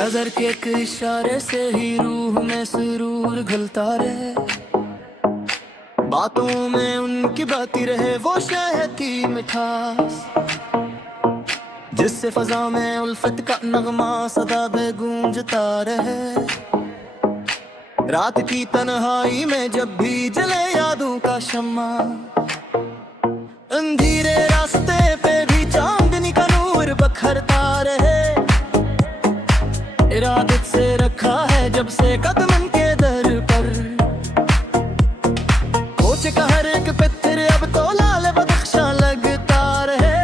नजर के एक इशारे से ही रूह में सुरूर घुलता रहे, बातों में उनकी बाती रहे वो शहद की मिठास, जिससे फजा में उल्फत का नगमा सदा बेगूंजता रहे। रात की तन्हाई में जब भी जले यादों का शम्मा, अंधेरे रास्ते पे भी चांदनी का नूर बखरता रहे। इरादत से रखा है जब से कदम के दर पर, कोच का हर एक पत्थर अब तो लाल बदख्शा लगता रहे।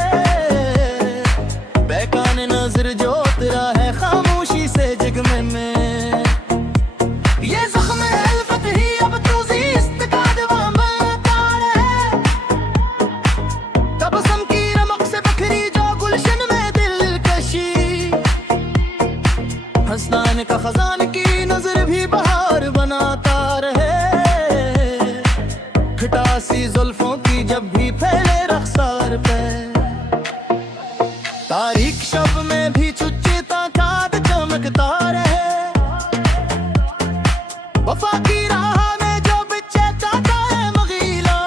बेकान नजर जो उतरा है खामोशी से जग में, ये जख्म अल्फत ही अब तो ज़ीस्त का दवा बनता रहे। तबस्सुम की रमक से बखरी जो गुलशन में दिलकशी, हंसदान का खजान की नजर भी बहार बनाता रहे। खटासी जुल्फों की जब भी फैले रख्सार पे, तारीख शब में भी चुच्चता चाँद चमकता रहे। वफा की राह में जो बिछे जाता है मगीला,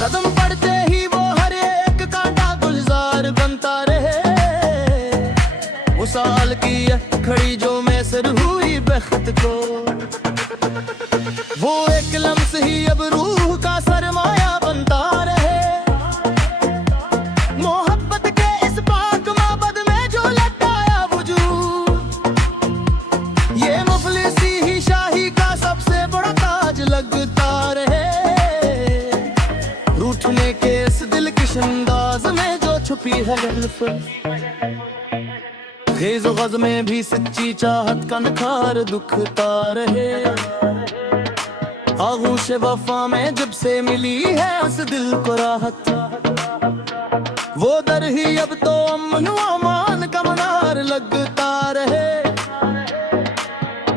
कदम पड़ते ही वो हर एक कांटा गुलजार बनता रहे। मुसाल की यह खड़ी जो मैसर हुई बख्त को, वो एक लम्स ही अब रूह का सरमाया बनता रहे। मोहब्बत के इस पाक माबद में जो लटाया वजूद, ये मुफलिसी ही शाही का सबसे बड़ा ताज लगता रहे। रूठने के इस दिलकश अंदाज में जो छुपी है ग़ेज़ ग़ज़ में भी सच्ची चाहत का निखार दुखता रहे। आगोश वफा में जब से मिली है उस दिल को राहत, वो दर ही अब तो अमन व अमान का मनार लगता रहे।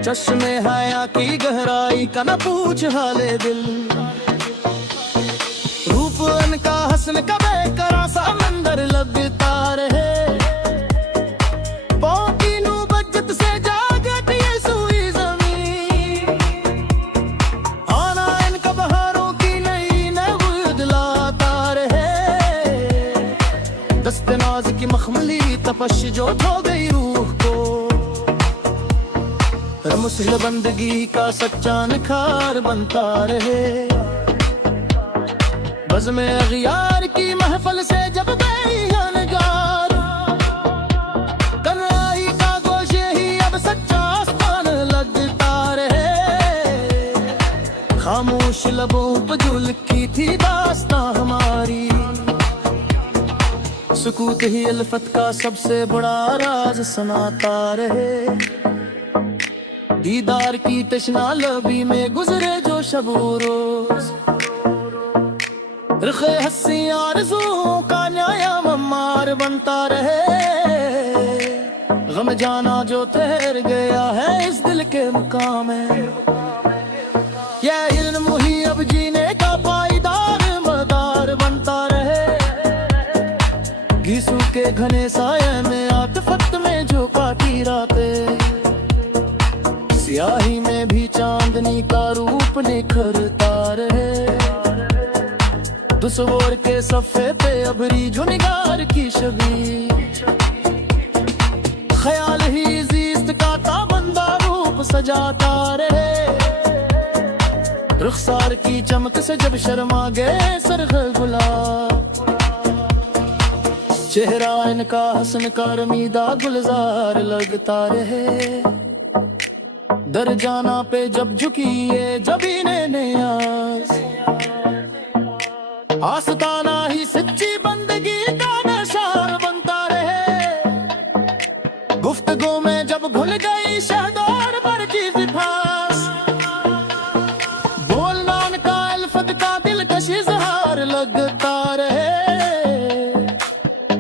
चश्मे हया की गहराई का न पूछ हाले दिल, रूप उनका हसन का बेकरार सा मंदर लगता रहे। पाँव की नूबत से जागती ये सूई ज़मीन, आना इनका बहारों की नई नव दिलाता रहे। दस्ते नाज की मखमली तपश जो खो गई रूह को, रमुसल बंदगी का सच्चा निखार बनता रहे। बज़्म अग़ियार की महफल से जब गई अनगार, कन्हई का गोशे ही अब सच्चा आसमान लगता रहे। खामोश लबों पर जो लिखी थी दास्तां हमारी, सुकूत ही अल्फत का सबसे बड़ा राज सुनाता रहे। दीदार की तशना लबी में गुजरे जो शब रोज, रखे हस्सी आरज़ुओं का न्याया ममार बनता रहे। गम जाना जो ठहर गया है इस दिल के मकाम में, यह इल्म ही अब जीने का पायदार मदार बनता रहे। घिसू के घने साये में आतिफत में जो काटी रातें, स्याही में भी चांदनी का रूप निखरता रहे। दुस्वर के सफ़े पे अबरी जो निगार की छवि, ख्याल ही ज़ीस्त का ताबंदा रूप सजाता रहे। रुखसार की चमक से जब शर्मा गए सरख गुलाब, चेहरा इनका हसन का रमीदा गुलजार लगता रहे। दर जाना पे जब झुकी ये जबीने नियाज़, आस्ताना ही सच्ची बंदगी का नशार बनता रहे। गुफ्तगू में जब घुल गई शहदार पर की सिफास, बोलना उनका अल्फत का दिलकश इज़हार लगता रहे।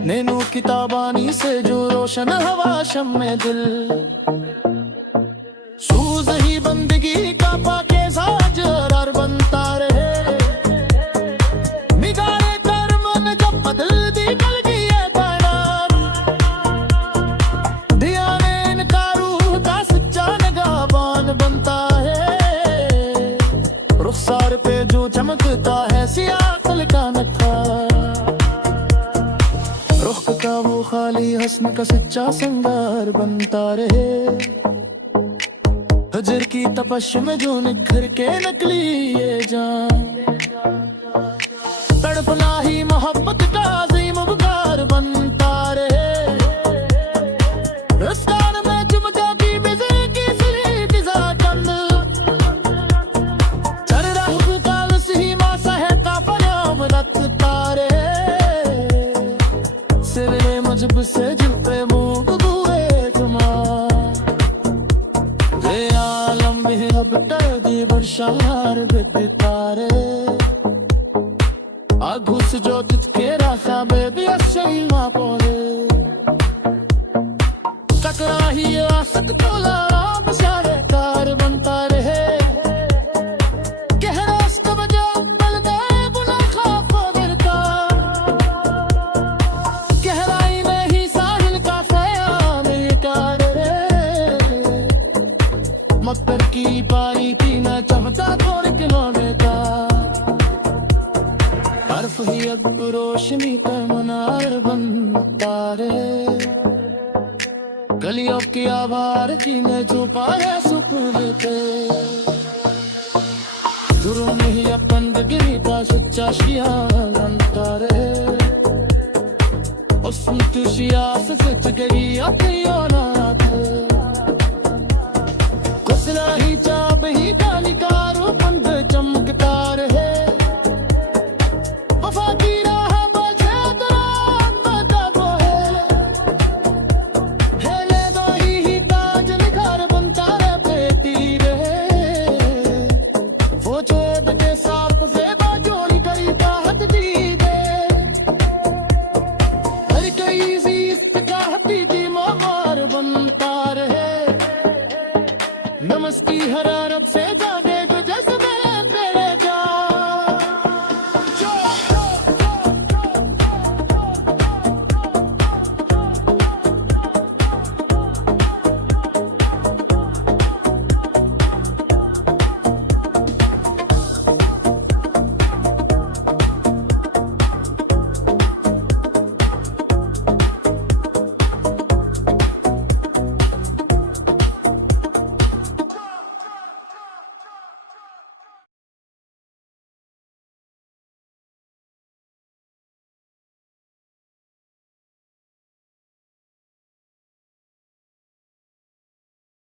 नैनो किताबानी से जो रोशन हवा शम्मे दिल, सूज ही बंदगी का पाकीज़ा जरार बनता रहे। निगारे कर मन जब बदल दी कल की ये तादाद, रुखसार पे जो चमकता है सियाह तिल का नक्शा, रुख का वो खाली हस्न का सच्चा संगार बनता रहे। हजर की तपश में जो निखर के नकली ये जान, तड़पना ही मोहब्बत का अजीम बुखार बनता रहे। रफ्तार में चुम जाती बिजली की सिरी दिशा चंद, चल रहा काल सी मासा है काफियां रखता रहे। सिरे मुझब से जुलते मुंह बुए तुमा, ये आलम भी अब तर्दी बरशार बितारे। आघुस जो तितके रासा बेबी अच्छी माँ पोले, टकरा ही आसक तोला राम सारे कार बनता रहे। गहरा उसका बजा पल गए बुला खाफा गिरता, गहराई में ही साहिल का ख्याल कार रे। मक्कर की पारी पीना चाहता थोड़े किनारे का, बर्फ ही अब रोशनी का मनार बनता रे। गलियों की आवार जीने जो पाया सुकून पे, जुर्म ही अपन गिरी का सच्चा शिया बनता रे। उस शिया से सच गई अपनी